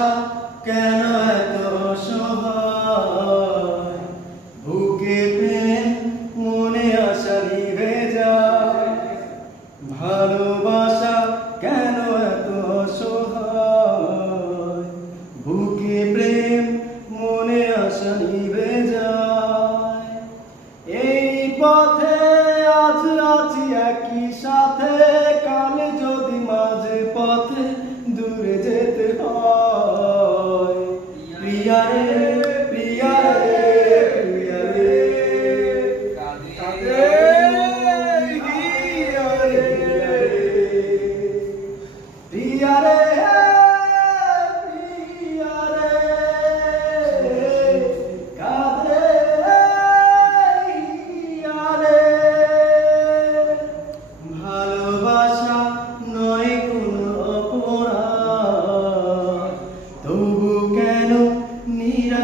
কেন এত অসহায় বুকে প্রেম মনে আশা নিভে যায় ভালোবাসা কেন এত অসহায় বুকে প্রেম মনে আশা নিভে যায় এই পথে আজ আছি একই সাথে কাল যদি মাঝে পথে দূরে যেতে হয় প্রিয়া রে প্রিয়া রে প্রিয়া রে কাঁদে প্রিয়া রে প্রিয়া রে প্রিয়া রে কাঁদে প্রিয়া রে ভালোবাসা নয় কোনো অপরাধ তবু কেন নিরা